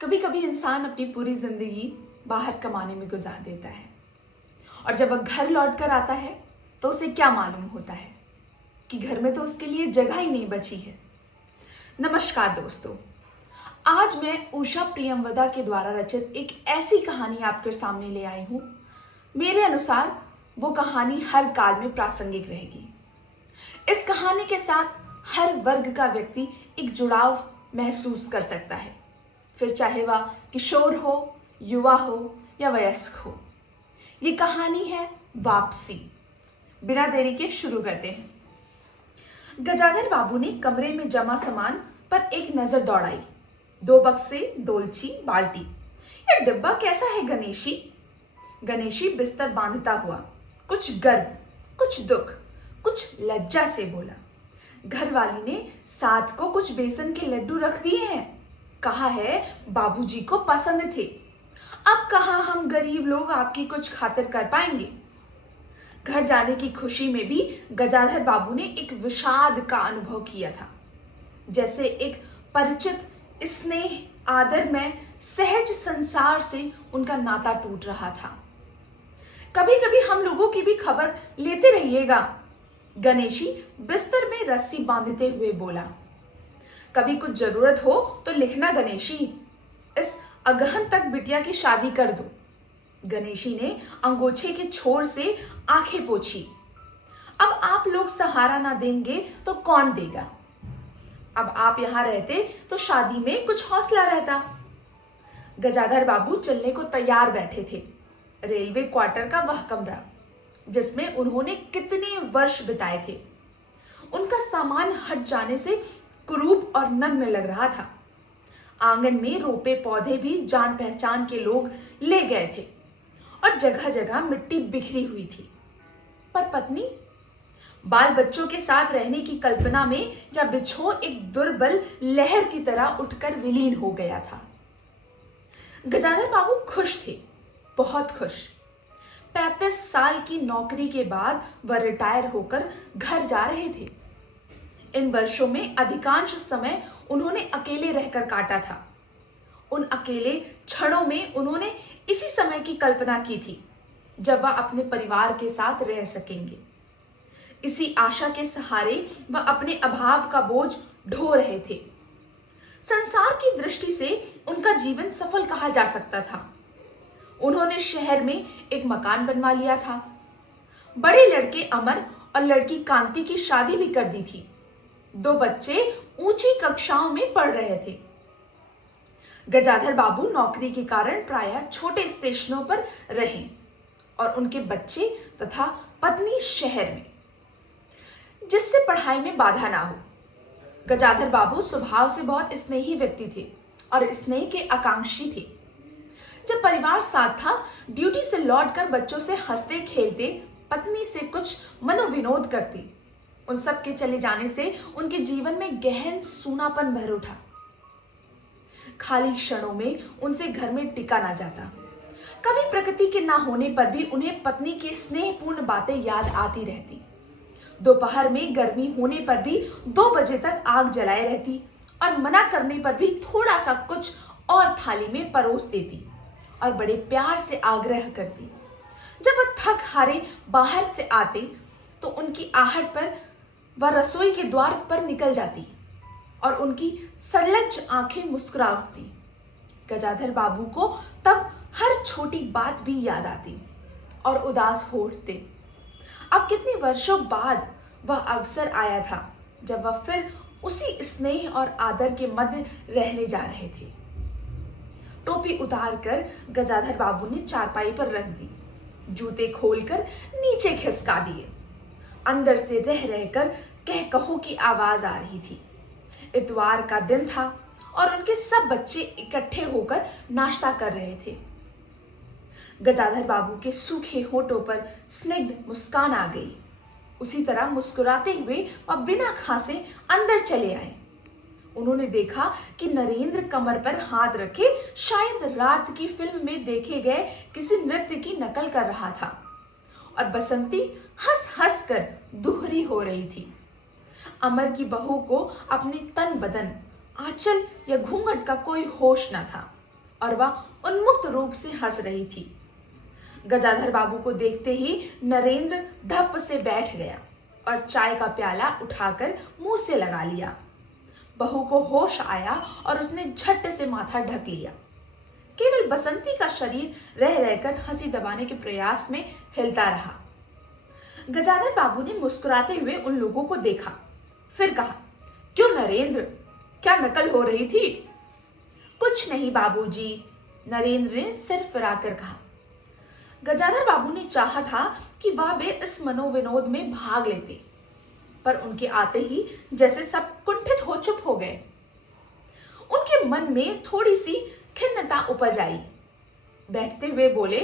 कभी कभी इंसान अपनी पूरी जिंदगी बाहर कमाने में गुजार देता है और जब वह घर लौट कर आता है तो उसे क्या मालूम होता है कि घर में तो उसके लिए जगह ही नहीं बची है। नमस्कार दोस्तों, आज मैं उषा प्रियमवदा के द्वारा रचित एक ऐसी कहानी आपके सामने ले आई हूं। मेरे अनुसार वो कहानी हर काल में प्रासंगिक रहेगी। इस कहानी के साथ हर वर्ग का व्यक्ति एक जुड़ाव महसूस कर सकता है, फिर चाहे वह किशोर हो, युवा हो या वयस्क हो। ये कहानी है वापसी। बिना देरी के शुरू करते हैं। गजाधर बाबू ने कमरे में जमा सामान पर एक नजर दौड़ाई। 2 बक्से, डोलची, बाल्टी। ये डिब्बा कैसा है गणेशी? गणेशी बिस्तर बांधता हुआ कुछ गर्व, कुछ दुख, कुछ लज्जा से बोला। घरवाली ने साथ को कुछ बेसन के लड्डू रख दिए हैं, कहा है बाबूजी को पसंद थे। अब कहाँ हम गरीब लोग आपकी कुछ खातिर कर पाएंगे। घर जाने की खुशी में भी गजाधर बाबू ने एक विषाद का अनुभव किया था, जैसे एक परिचित स्नेह आदर में सहज संसार से उनका नाता टूट रहा था। कभी कभी हम लोगों की भी खबर लेते रहिएगा, गणेशी बिस्तर में रस्सी बांधते हुए बोला। कभी कुछ जरूरत हो तो लिखना गणेशी, इस अगहन तक बिटिया की शादी कर दो। गणेशी ने अंगोछे के छोर से आंखें पोंछी। अब आप लोग सहारा ना देंगे तो कौन देगा? अब आप यहां रहते तो शादी में कुछ हौसला रहता। गजाधर बाबू चलने को तैयार बैठे थे। रेलवे क्वार्टर का वह कमरा जिसमें उन्होंने कितने वर्ष बिताए थे, उनका सामान हट जाने से कुरूप और नग्न लग रहा था। आंगन में रोपे पौधे भी जान पहचान के लोग ले गए थे और जगह जगह मिट्टी बिखरी हुई थी। पर पत्नी बाल बच्चों के साथ रहने की कल्पना में या बिछो एक दुर्बल लहर की तरह उठकर विलीन हो गया था। गजाधर बाबू खुश थे, बहुत खुश। 35 साल की नौकरी के बाद वह रिटायर होकर घर जा रहे थे। इन वर्षों में अधिकांश समय उन्होंने अकेले रहकर काटा था। उन अकेले क्षणों में उन्होंने इसी समय की कल्पना की थी जब वह अपने परिवार के साथ रह सकेंगे। इसी आशा के सहारे वह अपने अभाव का बोझ ढो रहे थे। संसार की दृष्टि से उनका जीवन सफल कहा जा सकता था। उन्होंने शहर में एक मकान बनवा लिया था। बड़े लड़के अमर और लड़की कांति की शादी भी कर दी थी। 2 बच्चे ऊंची कक्षाओं में पढ़ रहे थे। गजाधर बाबू नौकरी के कारण प्रायः छोटे स्टेशनों पर रहे और उनके बच्चे तथा पत्नी शहर में, जिससे पढ़ाई में बाधा ना हो। गजाधर बाबू स्वभाव से बहुत स्नेही व्यक्ति थे और स्नेह के आकांक्षी थे। जब परिवार साथ था, ड्यूटी से लौटकर बच्चों से हंसते खेलते, पत्नी से कुछ मनोविनोद करती। उन सब के चले जाने से उनके जीवन में गहन सूनापन भर उठा। खाली क्षणों में उनसे घर में टिका ना जाता। कभी प्रकृति के ना होने पर भी उन्हें पत्नी की स्नेहपूर्ण बातें याद आती रहती। दोपहर में गर्मी होने पर भी 2 बजे तक आग जलाए रहती और मना करने पर भी थोड़ा सा कुछ और थाली में परोस देती और बड़े प्यार से आग्रह करती। जब वह थक हारे बाहर से आते तो उनकी आहट पर वह रसोई के द्वार पर निकल जाती और उनकी सलज्ज आंखें मुस्कुरा उठती। गजाधर बाबू को तब हर छोटी बात भी याद आती और उदास हो उठते। अब कितने वर्षों बाद वह अवसर आया था जब वह फिर उसी स्नेह और आदर के मध्य रहने जा रहे थे। टोपी उतारकर गजाधर बाबू ने चारपाई पर रख दी, जूते खोलकर नीचे खिसका दिए। अंदर से रह रहकर कह कहो की आवाज आ रही थी। इतवार का दिन था और उनके सब बच्चे इकट्ठे होकर नाश्ता कर रहे थे। गजाधर बाबू के सूखे होठों पर स्निग्ध मुस्कान आ गई। उसी तरह मुस्कुराते हुए वह बिना खांसे अंदर चले आए। उन्होंने देखा कि नरेंद्र कमर पर हाथ रखे शायद रात की फिल्म में देखे गए किसी नृत्य की नकल कर रहा था और बसंती हंस हंस कर दुहरी हो रही थी। अमर की बहू को अपने तन बदन, आंचल या घूंघट का कोई होश न था। और वह उन्मुक्त रूप से हंस रही थी। गजाधर बाबू को देखते ही नरेंद्र धप से बैठ गया और चाय का प्याला उठाकर मुंह से लगा लिया। बहू को होश आया और उसने झट से माथा ढक लिया। केवल बसंती का शरीर रह रहकर हंसी दबाने के प्रयास में हिलता रहा। गजाधर बाबू ने मुस्कुराते हुए उन लोगों को देखा, फिर कहा, क्यों नरेंद्र, क्या नकल हो रही थी? कुछ नहीं बाबूजी, नरेंद्र ने सिर फिराकर कहा। गजाधर बाबू ने चाहा था कि वह वे इस मनोविनोद में भाग लेते, पर उनके आते ही जैसे सब कुंठित हो चुप हो गए। उनके मन में थोड़ी सी खिन्नता उपज आई। बैठते हुए बोले,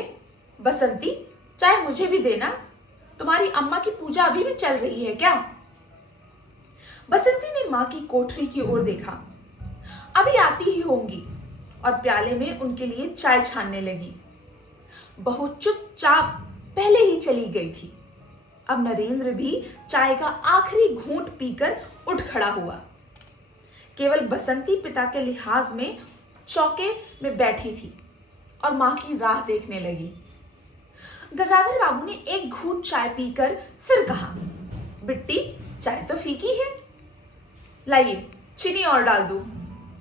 बसंती, चाय मुझे भी देना। तुम्हारी अम्मा की पूजा अभी भी चल रही है क्या? बसंती ने मां की कोठरी की ओर देखा। अभी आती ही होंगी, और प्याले में उनके लिए चाय छानने लगी। बहू चुपचाप पहले ही चली गई थी। अब नरेंद्र भी चाय का आखिरी घूंट पीकर उठ खड़ा हुआ। केवल बसंती पिता के लिहाज में चौके में बैठी थी और मां की राह देखने लगी। गजाधर बाबू ने एक घूंट चाय पीकर फिर कहा, बिट्टी, चाय तो फीकी है, लाइए चीनी और डाल दो।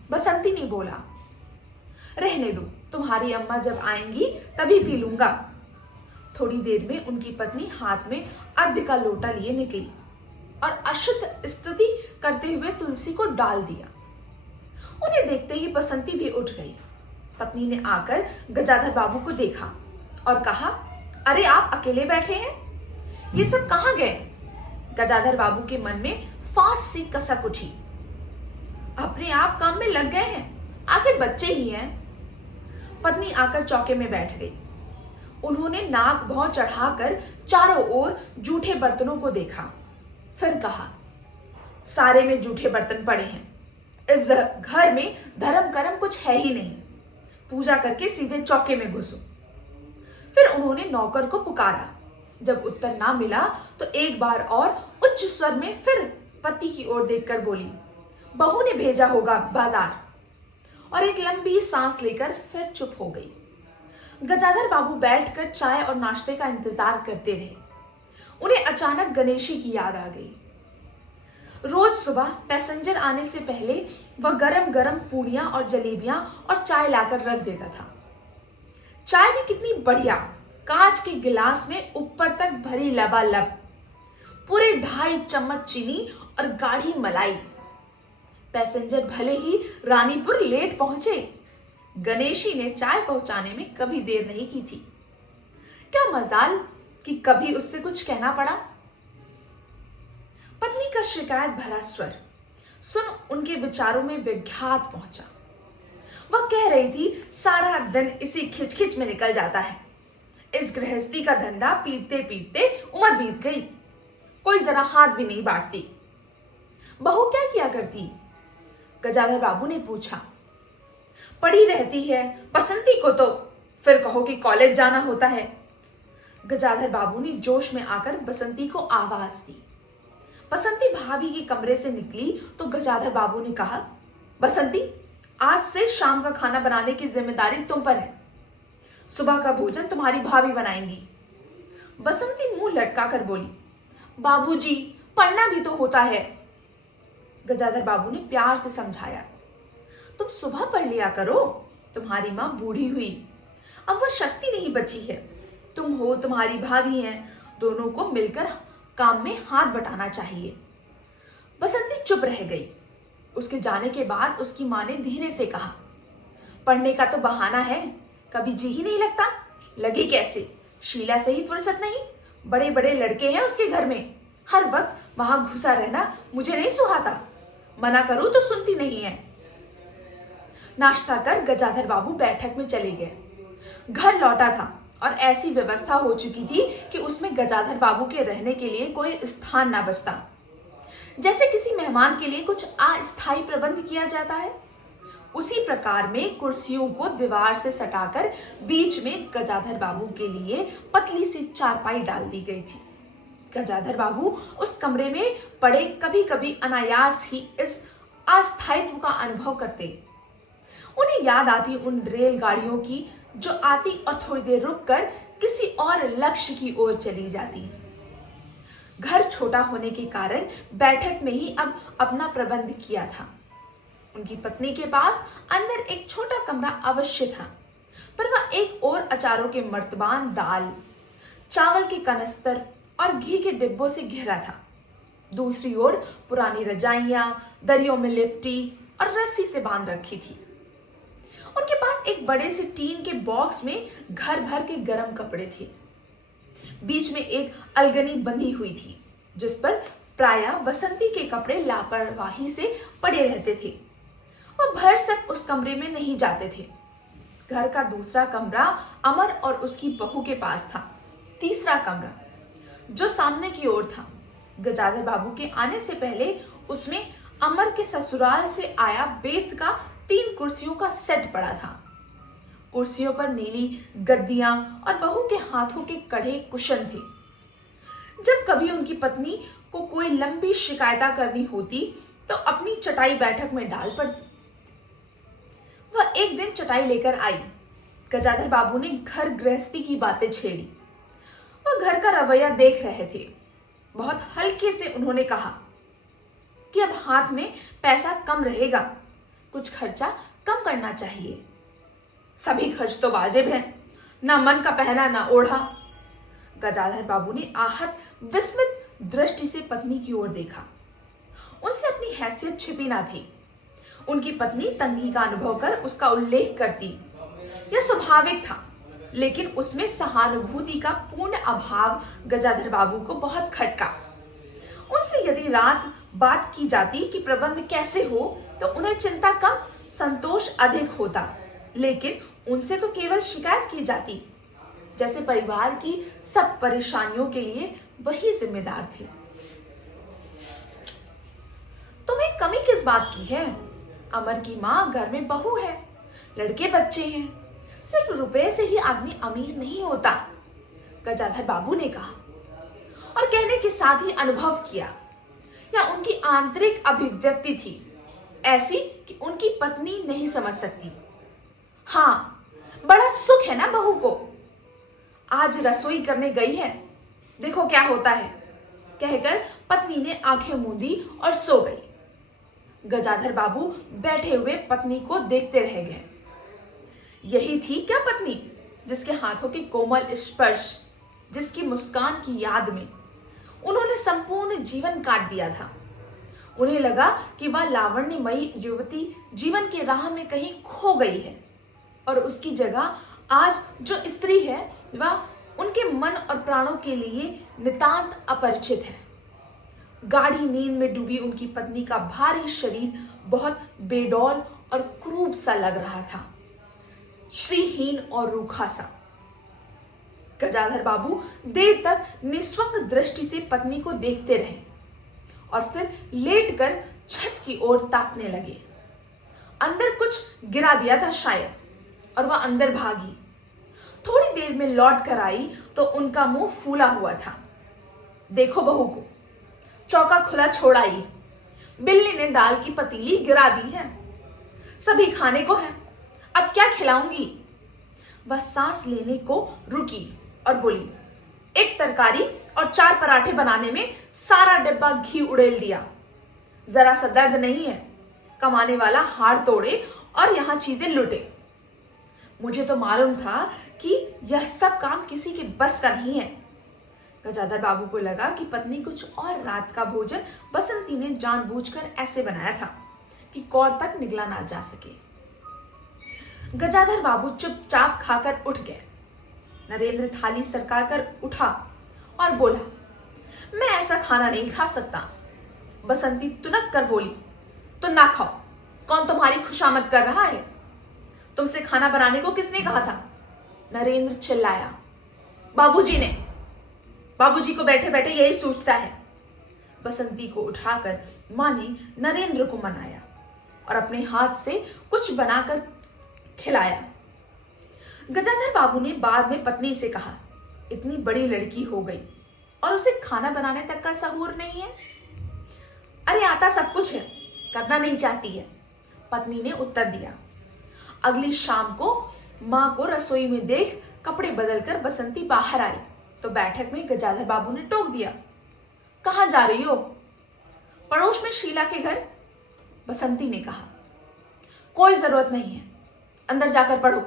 बसंती ने बोला, रहने दो, तुम्हारी अम्मा जब आएंगी तभी पी लूंगा। थोड़ी देर में उनकी पत्नी हाथ में अर्ध का लोटा लिए निकली और अशुद्ध स्तुति करते हुए तुलसी को डाल दिया। उन्हें देखते ही बसंती भी उठ गई। पत्नी ने आकर गजाधर बाबू को देखा और कहा, अरे आप अकेले बैठे हैं, ये सब कहां गए? गजाधर बाबू के मन में फांस सी कसक उठी। अपने आप काम में लग गए हैं, आखिर बच्चे ही हैं। पत्नी आकर चौके में बैठ गई। उन्होंने नाक भौं चढ़ाकर चारों ओर जूठे बर्तनों को देखा, फिर कहा, सारे में जूठे बर्तन पड़े हैं। इस घर में धर्म कर्म कुछ है ही नहीं। पूजा करके सीधे चौके में घुसो। फिर उन्होंने नौकर को पुकारा। जब उत्तर ना मिला तो एक बार और उच्च स्वर में फिर पति की ओर देखकर बोली, बहू ने भेजा होगा बाजार। और एक लंबी सांस लेकर फिर चुप हो गई। गजाधर बाबू बैठकर चाय और नाश्ते का इंतजार करते रहे। उन्हें अचानक गणेशी की याद आ गई। रोज सुबह पैसेंजर आने से पहले वह गरम गरम पूड़ियां और जलेबियां और चाय लाकर रख देता था। चाय भी कितनी बढ़िया, कांच के गिलास में ऊपर तक भरी लबालब, पूरे 2.5 चम्मच चीनी और गाढ़ी मलाई। पैसेंजर भले ही रानीपुर लेट पहुंचे, गणेशी ने चाय पहुंचाने में कभी देर नहीं की थी। क्या मजाल कि कभी उससे कुछ कहना पड़ा। पत्नी का शिकायत भरा स्वर सुन उनके विचारों में विघात पहुंचा। वह कह रही थी, सारा दिन इसी खिचखिच में निकल जाता है। इस गृहस्थी का धंधा पीटते पीटते उम्र बीत गई, कोई जरा हाथ भी नहीं बांटती। बहू क्या किया करती? गजाधर बाबू ने पूछा। पड़ी रहती है, बसंती को तो फिर कहो कि कॉलेज जाना होता है। गजाधर बाबू ने जोश में आकर बसंती को आवाज दी। बसंती भाभी के कमरे से निकली तो गजाधर बाबू ने कहा, बसंती, आज से शाम का खाना बनाने की जिम्मेदारी तुम पर है। सुबह का भोजन तुम्हारी भाभी बनाएंगी। बसंती मुंह लटका कर बोली, बाबूजी, पढ़ना भी तो होता है। गजाधर बाबू ने प्यार से समझाया, तुम सुबह पढ़ लिया करो, तुम्हारी मां बूढ़ी हुई, अब वह शक्ति नहीं बची है। तुम हो, तुम्हारी भाभी हैं, दोनों को मिलकर काम में हाथ बटाना चाहिए। बसंती चुप रह गई। उसके जाने के बाद उसकी मां ने धीरे से कहा, पढ़ने का तो बहाना है, कभी जी ही नहीं लगता। लगे कैसे? शीला से ही फुर्सत नहीं, बड़े बड़े लड़के हैं उसके घर में, हर वक्त वहां घुसा रहना मुझे नहीं सुहाता। मना करूं तो सुनती नहीं है। नाश्ता कर गजाधर बाबू बैठक में चले गए। घर लौटा था और ऐसी व्यवस्था हो चुकी थी कि उसमें गजाधर बाबू के रहने के लिए कोई स्थान ना बचता। जैसे किसी मेहमान के लिए कुछ अस्थायी प्रबंध किया जाता है, उसी प्रकार में कुर्सियों को दीवार से सटाकर बीच में गजाधर बाबू के लिए पतली सी चारपाई डाल दी गई थी। गजाधर बाबू उस कमरे में पड़े कभी कभी अनायास ही इस अस्थायित्व का अनुभव करते। उन्हें याद आती उन रेलगाड़ियों की जो आती और थोड़ी देर रुककर किसी और लक्ष्य की ओर चली जाती। घर छोटा होने के कारण बैठक में ही अब अपना प्रबंध किया था। उनकी पत्नी के पास अंदर एक छोटा कमरा अवश्य था, पर वह एक और अचारों के मर्तबान, दाल चावल के कनस्तर और घी के डिब्बों से घिरा था। दूसरी ओर पुरानी रजाइयां दरियों में लिपटी और रस्सी से बांध रखी थी। उनके पास एक बड़े से टीन के बॉक्स में घर भर के गर्म कपड़े थे। बीच में एक अलगनी बंधी हुई थी जिस पर प्रायः बसंती के कपड़े लापरवाही से पड़े रहते थे। वह भर सक उस कमरे में नहीं जाते थे। घर का दूसरा कमरा अमर और उसकी बहू के पास था। तीसरा कमरा जो सामने की ओर था, गजाधर बाबू के आने से पहले उसमें अमर के ससुराल से आया बेत का 3 कुर्सियों का सेट पड़ा था। कुर्सियों पर नीली गद्दियां और बहू के हाथों के कड़े कुशन थे। जब कभी उनकी पत्नी को कोई लंबी शिकायत करनी होती तो अपनी चटाई बैठक में डाल पड़ती। वह एक दिन चटाई लेकर आई। गजाधर बाबू ने घर गृहस्थी की बातें छेड़ी। वह घर का रवैया देख रहे थे। बहुत हल्के से उन्होंने कहा कि अब हाथ में पैसा कम रहेगा, कुछ खर्चा कम करना चाहिए। सभी खर्च तो वाजिब हैं, ना मन का पहना ना ओढ़ा। गजाधर बाबू ने आहत विस्मित दृष्टि से पत्नी की ओर देखा। उनसे अपनी हैसियत छिपी ना थी। उनकी पत्नी तंगी का अनुभव कर उसका उल्लेख करती। यह स्वाभाविक था, लेकिन उसमें सहानुभूति का पूर्ण अभाव गजाधर बाबू को बहुत खटका। उनसे यदि रात बात की जाती कि प्रबंध कैसे हो तो उन्हें चिंता कम, संतोष अधिक होता, लेकिन उनसे तो केवल शिकायत की जाती, जैसे परिवार की सब परेशानियों के लिए वही जिम्मेदार थे। तुम्हें कमी किस बात की है? अमर की माँ घर में बहू है, लड़के बच्चे हैं, सिर्फ रुपए से ही आदमी अमीर नहीं होता, गजाधर बाबू ने कहा और कहने के साथ ही अनुभव किया। यह उनकी आंतरिक अभिव्यक्ति थी, ऐसी कि उनकी पत्नी नहीं समझ सकती। हाँ, बड़ा सुख है ना बहू को। आज रसोई करने गई है, देखो क्या होता है, कहकर पत्नी ने आंखें मूंदी और सो गई। गजाधर बाबू बैठे हुए पत्नी को देखते रह गए। यही थी क्या पत्नी, जिसके हाथों के कोमल स्पर्श, जिसकी मुस्कान की याद में उन्होंने संपूर्ण जीवन काट दिया था। उन्हें लगा कि वह लावण्यमयी युवती जीवन के राह में कहीं खो गई है और उसकी जगह आज जो स्त्री है वह उनके मन और प्राणों के लिए नितांत अपरिचित है। गाढ़ी नींद में डूबी उनकी पत्नी का भारी शरीर बहुत बेडौल और क्रूर सा लग रहा था, श्रीहीन और रूखा सा। गजाधर बाबू देर तक निस्वंग दृष्टि से पत्नी को देखते रहे और फिर लेटकर छत की ओर ताकने लगे। अंदर कुछ गिरा दिया था शायद, और वह अंदर भागी। थोड़ी देर में लौट कर आई तो उनका मुंह फूला हुआ था। देखो बहू को, चौका खुला छोड़ आई, बिल्ली ने दाल की पतीली गिरा दी है, सभी खाने को है, अब क्या खिलाऊंगी। वह सांस लेने को रुकी और बोली, एक तरकारी और 4 पराठे बनाने में सारा डिब्बा घी उड़ेल दिया। जरा सा दर्द नहीं है, कमाने वाला हाड़ तोड़े और यहां चीजें लुटे। मुझे तो मालूम था कि यह सब काम किसी के बस का नहीं है। गजाधर बाबू को लगा कि पत्नी कुछ और रात का भोजन बसंती ने जानबूझकर ऐसे बनाया था कि कौर तक निगला ना जा सके। गजाधर बाबू चुपचाप खाकर उठ गए। नरेंद्र थाली सरका कर उठा और बोला, मैं ऐसा खाना नहीं खा सकता। बसंती तुनक कर बोली, तो ना खाओ, कौन तुम्हारी खुशामद कर रहा है? तुमसे खाना बनाने को किसने कहा था? नरेंद्र चिल्लाया। बाबूजी ने। बाबूजी को बैठे बैठे यही सोचता है। बसंती को उठाकर मां ने नरेंद्र को मनाया और अपने हाथ से कुछ बनाकर खिलाया। गजाधर बाबू ने बाद में पत्नी से कहा, इतनी बड़ी लड़की हो गई और उसे खाना बनाने तक का सहूर नहीं है। अरे आता सब कुछ है, करना नहीं चाहती है, पत्नी ने उत्तर दिया। अगली शाम को माँ को रसोई में देख कपड़े बदलकर बसंती बाहर आई तो बैठक में गजाधर बाबू ने टोक दिया, कहाँ जा रही हो? पड़ोस में शीला के घर। बसंती ने कहा, कोई जरूरत नहीं है, अंदर जाकर पढ़ो।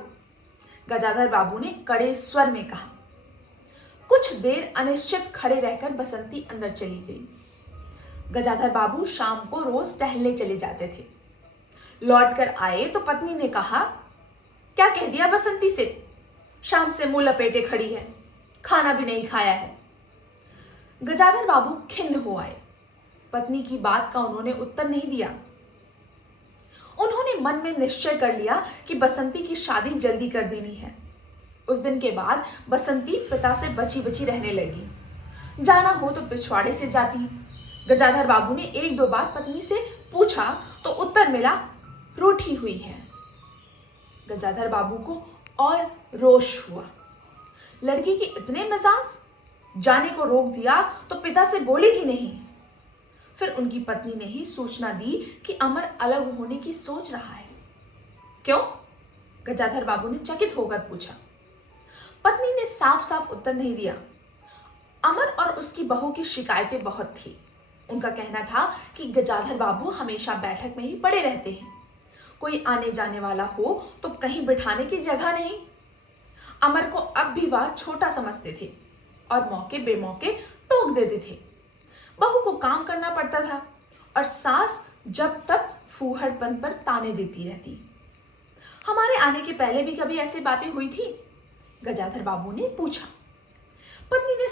गजाधर बाबू ने कड़े स्वर में कहा। कुछ देर अनिश्चित खड़े रहकर बसंती अंदर चली गई। गजाधर बाबू शाम को रोज टहलने चले जाते थे। लौट कर आए तो पत्नी ने कहा, क्या कह दिया बसंती से? शाम से मुंह लपेटे खड़ी है, खाना भी नहीं खाया है। गजाधर बाबू खिन्न हो आए। पत्नी की बात का उन्होंने उत्तर नहीं दिया। उन्होंने मन में निश्चय कर लिया कि बसंती की शादी जल्दी कर देनी है। उस दिन के बाद बसंती पिता से बची बची रहने लगी। जाना हो तो पिछवाड़े से जाती। गजाधर बाबू ने एक दो बार पत्नी से पूछा तो उत्तर मिला, रूठी हुई है। गजाधर बाबू को और रोष हुआ। लड़की के इतने मिजाज, जाने को रोक दिया तो पिता से बोलेगी नहीं। फिर उनकी पत्नी ने ही सूचना दी कि अमर अलग होने की सोच रहा है। क्यों? गजाधर बाबू ने चकित होकर पूछा। पत्नी ने साफ साफ उत्तर नहीं दिया। अमर और उसकी बहू की शिकायतें बहुत थी। उनका कहना था कि गजाधर बाबू हमेशा बैठक में ही पड़े रहते हैं। कोई आने जाने वाला हो तो कहीं बिठाने की जगह नहीं। अमर को अब भी वह छोटा समझते थे और मौके बेमौके टोक देते थे। बहू को काम करना पड़ता था और सास जब तक फूहड़पन पर ताने देती रहती। हमारे आने के पहले भी कभी ऐसी बातें हुई थी? गजाधर बाबू ने पूछा। पत्नी ने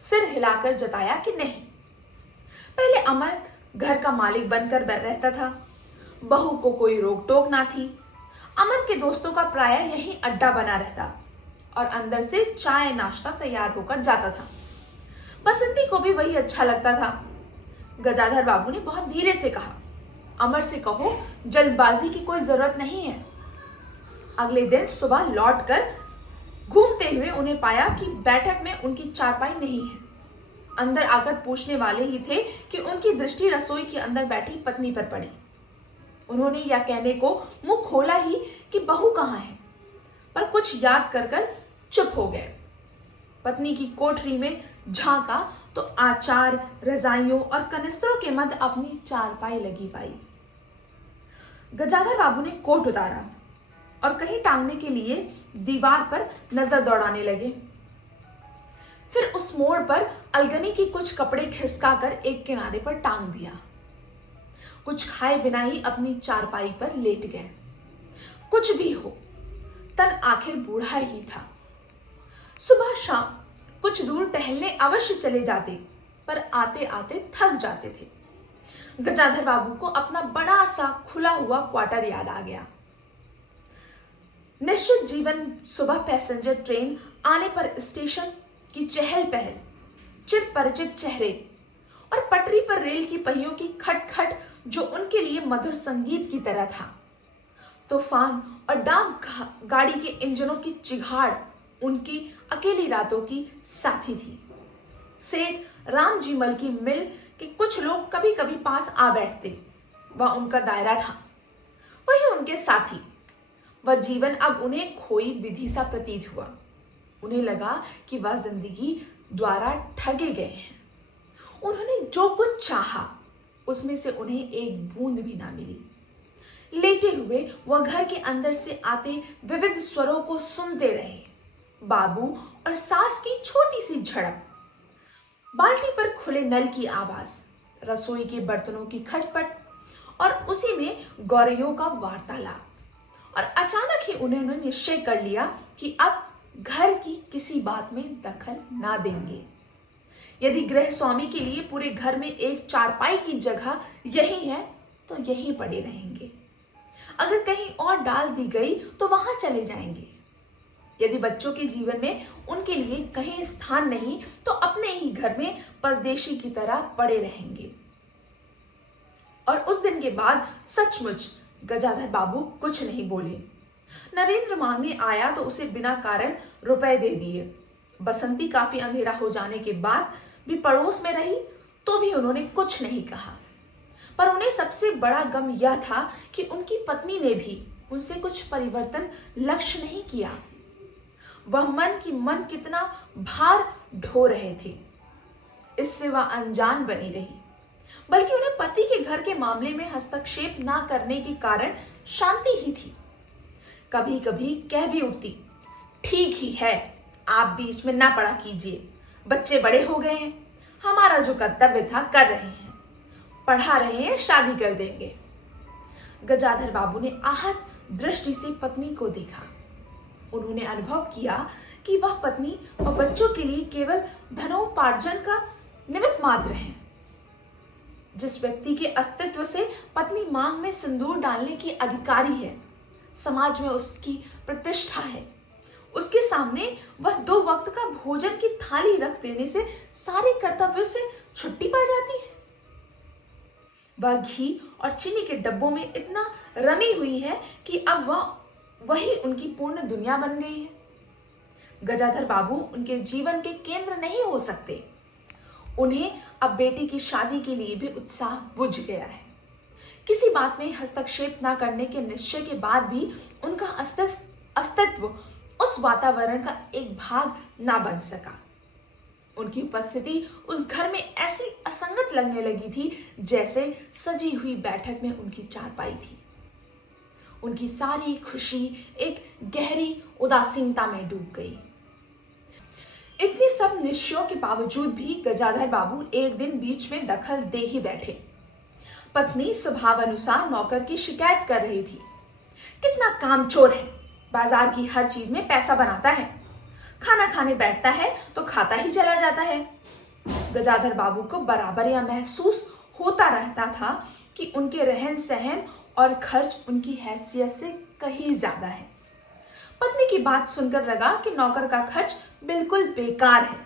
सिर हिलाकर जताया कि नहीं। पहले अमर घर का मालिक बनकर रहता था। बहू को कोई रोक टोक ना थी। अमर के दोस्तों का प्रायः यही अड्डा बना रहता और अंदर से चाय नाश्ता तैयार होकर जाता था। बसंती को भी वही अच्छा लगता था। गजाधर बाबू ने बहुत धीरे से कहा, अमर से कहो जल्दबाजी की कोई जरूरत नहीं है। अगले दिन सुबह लौटकर घूमते हुए उन्हें पाया कि बैठक में उनकी चारपाई नहीं है। अंदर आकर पूछने वाले ही थे कि उनकी दृष्टि रसोई के अंदर बैठी पत्नी पर पड़ी। उन्होंने यह कहने को मुंह खोला ही कि बहू कहाँ है, पर कुछ याद कर चुप हो गए। पत्नी की कोठरी में झांका तो आचार, रजाइयों और कनिस्तरों के मध्य अपनी चारपाई लगी पाई। गजाधर बाबू ने कोट उतारा और कहीं टांगने के लिए दीवार पर नजर दौड़ाने लगे। फिर उस मोड़ पर अलगनी की कुछ कपड़े खिसकाकर एक किनारे पर टांग दिया। कुछ खाए बिना ही अपनी चारपाई पर लेट गए। कुछ भी हो, तन आखिर बूढ़ा ही था। सुबह शाम कुछ दूर टहलने अवश्य चले जाते, पर आते आते थक जाते थे। गजाधर बाबू को अपना बड़ा सा खुला हुआ क्वार्टर याद आ गया। निश्चित जीवन सुबह पैसेंजर ट्रेन आने पर स्टेशन की चहल पहल, चिर परिचित चेहरे और पटरी पर रेल की पहियों की खटखट जो उनके लिए मधुर संगीत की तरह था। तूफान और डाक गाड़ी के इंजनों की चिघाड़ उनकी अकेली रातों की साथी थी। सेठ राम जी मल की मिल के कुछ लोग कभी कभी पास आ बैठते, वह उनका दायरा था, वही उनके साथी। वह जीवन अब उन्हें खोई विधि सा प्रतीत हुआ। उन्हें लगा कि वह जिंदगी द्वारा ठगे गए हैं। उन्होंने जो कुछ चाहा उसमें से उन्हें एक बूंद भी ना मिली। लेटे हुए वह घर के अंदर से आते विविध स्वरों को सुनते रहे। बाबू और सास की छोटी सी झड़प, बाल्टी पर खुले नल की आवाज, रसोई के बर्तनों की खटपट और उसी में गौरैयों का वार्तालाप। और अचानक ही उन्होंने निश्चय कर लिया कि अब घर की किसी बात में दखल ना देंगे। यदि गृह स्वामी के लिए पूरे घर में एक चारपाई की जगह यही है तो यहीं पड़े रहेंगे। अगर कहीं और डाल दी गई तो वहां चले जाएंगे। यदि बच्चों के जीवन में उनके लिए कहीं स्थान नहीं तो अपने ही घर में परदेशी की तरह पड़े रहेंगे। और उस दिन के बाद सचमुच गजाधर बाबू कुछ नहीं बोले। नरेंद्र मांगने आया तो उसे बिना कारण रुपए दे दिए। बसंती काफी अंधेरा हो जाने के बाद भी पड़ोस में रही तो भी उन्होंने कुछ नहीं कहा। पर उन्हें सबसे बड़ा गम यह था कि उनकी पत्नी ने भी उनसे कुछ परिवर्तन लक्ष्य नहीं किया। वह मन कितना भार ढो रहे थे, इससे वह अनजान बनी रही। बल्कि उन्हें पति के घर के मामले में हस्तक्षेप ना करने के कारण शांति ही थी। कभी कभी कह भी उठती, ठीक ही है, आप बीच में ना पड़ा कीजिए, बच्चे बड़े हो गए हैं, हमारा जो कर्तव्य था कर रहे हैं, पढ़ा रहे हैं, शादी कर देंगे। गजाधर बाबू ने आहत दृष्टि से पत्नी को देखा। उन्होंने अनुभव किया कि वह पत्नी और बच्चों के लिए केवल धनोपार्जन का निमित्त मात्र है। जिस व्यक्ति के अस्तित्व से पत्नी मांग में सिंदूर डालने की अधिकारी है, समाज में उसकी प्रतिष्ठा है, उसके सामने वह 2 वक्त का भोजन की थाली रख देने से सारे कर्तव्यों से छुट्टी पा जाती है। वह घी और चीनी के डब्बों में इतना रमी हुई है कि अब वही उनकी पूर्ण दुनिया बन गई है। गजाधर बाबू उनके जीवन के केंद्र नहीं हो सकते। उन्हें अब बेटी की शादी के लिए भी उत्साह बुझ गया है। किसी बात में हस्तक्षेप न करने के निश्चय के बाद भी उनका अस्तित्व उस वातावरण का एक भाग ना बन सका। उनकी उपस्थिति उस घर में ऐसी असंगत लगने लगी थी जैसे सजी हुई बैठक में उनकी चारपाई थी। उनकी सारी खुशी एक गहरी उदासीनता में डूब गई। इतने सब निश्चयों के बावजूद भी गजाधर बाबू एक दिन बीच में दखल दे ही बैठे। पत्नी स्वभाव अनुसार नौकर की शिकायत कर रही थी, कितना कामचोर है, बाजार की हर चीज में पैसा बनाता है, खाना खाने बैठता है तो खाता ही चला जाता है। गजाधर बाबू को बराबर यह महसूस होता रहता था कि उनके रहन सहन और खर्च उनकी हैसियत से कहीं ज्यादा है। पत्नी की बात सुनकर लगा कि नौकर का खर्च बिल्कुल बेकार है,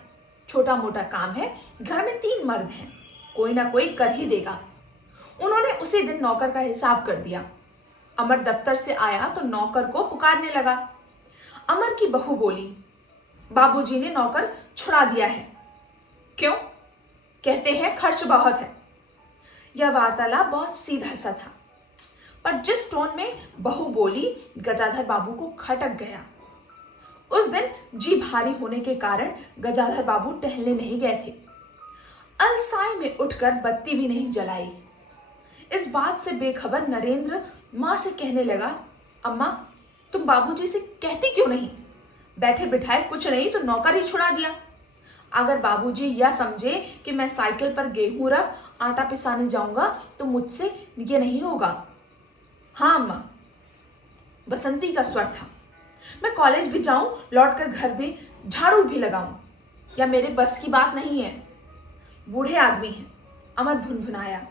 छोटा मोटा काम है, घर में 3 मर्द हैं, कोई ना कोई कर ही देगा। उन्होंने उसी दिन नौकर का हिसाब कर दिया। अमर दफ्तर से आया तो नौकर को पुकारने लगा। अमर की बहू बोली, बाबूजी ने नौकर छुड़ा दिया है। क्यों? कहते हैं खर्च बहुत है। यह वार्तालाप बहुत सीधा सा था, पर जिस टोन में बहू बोली गजाधर बाबू को खटक गया। उस दिन जी भारी होने के कारण गजाधर बाबू टहलने नहीं गए थे। अलसाई में उठकर बत्ती भी नहीं जलाई। इस बात से बेखबर नरेंद्र मां से कहने लगा, अम्मा तुम बाबूजी से कहती क्यों नहीं? बैठे बिठाए कुछ नहीं तो नौकर ही छुड़ा दिया। अगर बाबूजी यह समझे कि मैं साइकिल पर गेहूं रख आटा पिसाने जाऊंगा तो मुझसे ये नहीं होगा। हाँ अम्मा, बसंती का स्वर था। मैं कॉलेज भी जाऊं, लौटकर घर भी झाड़ू भी लगाऊं, या मेरे बस की बात नहीं है। बूढ़े आदमी हैं, अमर भुनभुनाया।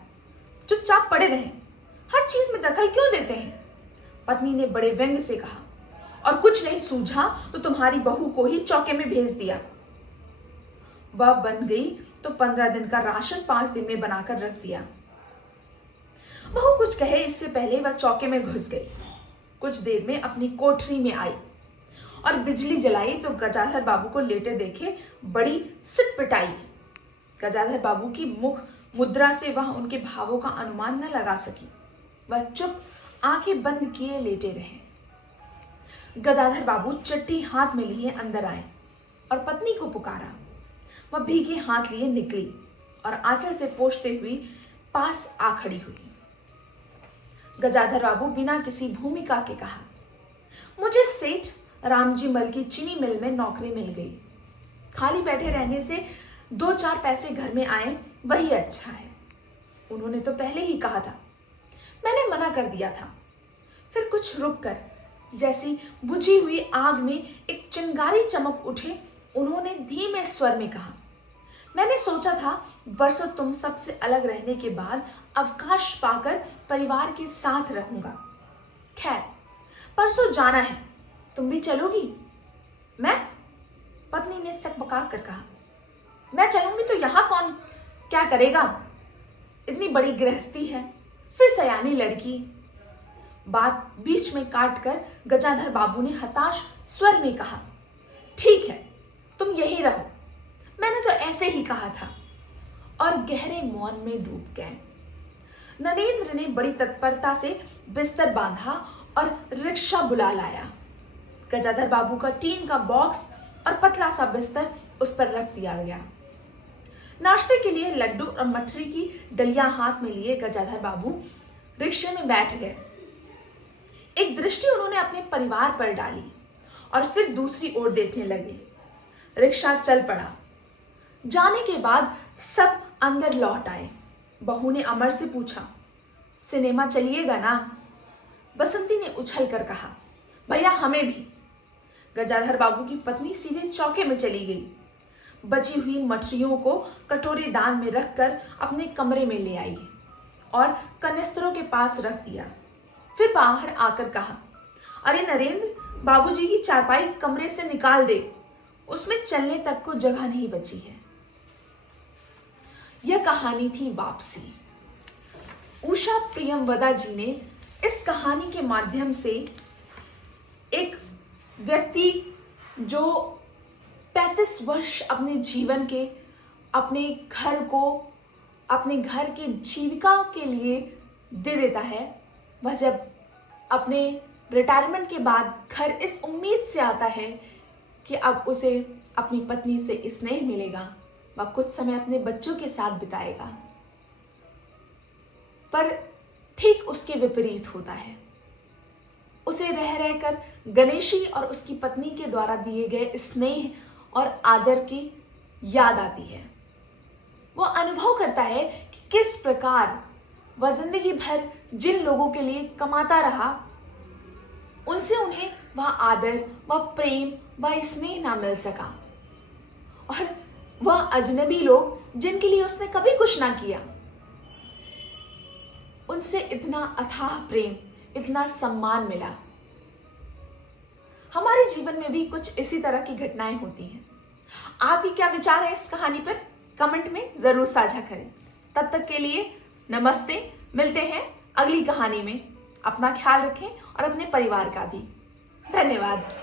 चुपचाप पड़े रहें, हर चीज में दखल क्यों देते हैं? पत्नी ने बड़े व्यंग से कहा। और कुछ नहीं सूझा तो तुम्हारी बहू को ही चौके में भेज दिया। वह बन गई तो 15 दिन का राशन 5 दिन में बनाकर रख दिया। बहू कुछ कहे इससे पहले वह चौके में घुस गई। कुछ देर में अपनी कोठरी में आई और बिजली जलाई तो गजाधर बाबू को लेटे देखे बड़ी सिटपिटाई। गजाधर बाबू की मुख मुद्रा से वह उनके भावों का अनुमान न लगा सकी। वह चुप आंखें बंद किए लेटे रहे। गजाधर बाबू चिट्ठी हाथ में लिए अंदर आए और पत्नी को पुकारा। वह भीगे हाथ लिए निकली और आंचल से पोंछते हुई पास आ खड़ी हुई। गजाधर बाबू बिना किसी भूमिका के कहा, मुझे सेठ रामजी मल की चीनी मिल में नौकरी मिल गई। खाली बैठे रहने से 2-4 पैसे घर में आए वही अच्छा है। उन्होंने तो पहले ही कहा था। मैंने मना कर दिया था। फिर कुछ रुक कर जैसी बुझी हुई आग में एक चिंगारी चमक उठे, उन्होंने धीमे स्वर में कहा, मैंने सोचा था बरसों तुम सबसे अलग रहने के बाद अवकाश पाकर परिवार के साथ रहूंगा। खैर परसों जाना है, तुम भी चलोगी? मैं? पत्नी ने सकबका कर कहा, मैं चलूंगी तो यहां कौन क्या करेगा? इतनी बड़ी गृहस्थी है, फिर सयानी लड़की। बात बीच में काटकर गजाधर बाबू ने हताश स्वर में कहा, ठीक है तुम यहीं रहो, मैंने तो ऐसे ही कहा था, और गहरे मौन में डूब गए। नरेंद्र ने बड़ी तत्परता से बिस्तर बांधा और रिक्शा बुला लाया। गजाधर बाबू का टीन का बॉक्स और पतला सा बिस्तर उस पर रख दिया गया। नाश्ते के लिए लड्डू और मठरी की दलिया हाथ में लिए गजाधर बाबू रिक्शे में बैठ गए। एक दृष्टि उन्होंने अपने परिवार पर डाली और फिर दूसरी ओर देखने लगे। रिक्शा चल पड़ा। जाने के बाद सब अंदर लौट आए। बहू ने अमर से पूछा, सिनेमा चलिएगा ना? बसंती ने उछल कर कहा, भैया हमें भी। गजाधर बाबू की पत्नी सीधे चौके में चली गई। बची हुई मछलियों को कटोरी दान में रखकर अपने कमरे में ले आई और कनिस्तरों के पास रख दिया। फिर बाहर आकर कहा, अरे नरेंद्र, बाबूजी की चारपाई कमरे से निकाल दे, उसमें चलने तक को जगह नहीं बची है। यह कहानी थी वापसी। उषा प्रियमवदा जी ने इस कहानी के माध्यम से एक व्यक्ति जो 35 वर्ष अपने जीवन के अपने घर के जीविका के लिए दे देता है, वह जब अपने रिटायरमेंट के बाद घर इस उम्मीद से आता है कि अब उसे अपनी पत्नी से स्नेह मिलेगा, वह कुछ समय अपने बच्चों के साथ बिताएगा, पर ठीक उसके विपरीत होता है। उसे रह रहकर गणेशी और उसकी पत्नी के द्वारा दिए गए स्नेह और आदर की याद आती है। वह अनुभव करता है कि किस प्रकार वह जिंदगी भर जिन लोगों के लिए कमाता रहा, उनसे उन्हें वह आदर, वह प्रेम, वह स्नेह ना मिल सका, और वह अजनबी लोग जिनके लिए उसने कभी कुछ ना किया, उनसे इतना अथाह प्रेम, इतना सम्मान मिला। हमारे जीवन में भी कुछ इसी तरह की घटनाएं होती हैं। आपके क्या विचार है इस कहानी पर? कमेंट में जरूर साझा करें। तब तक के लिए नमस्ते, मिलते हैं अगली कहानी में। अपना ख्याल रखें और अपने परिवार का भी। धन्यवाद।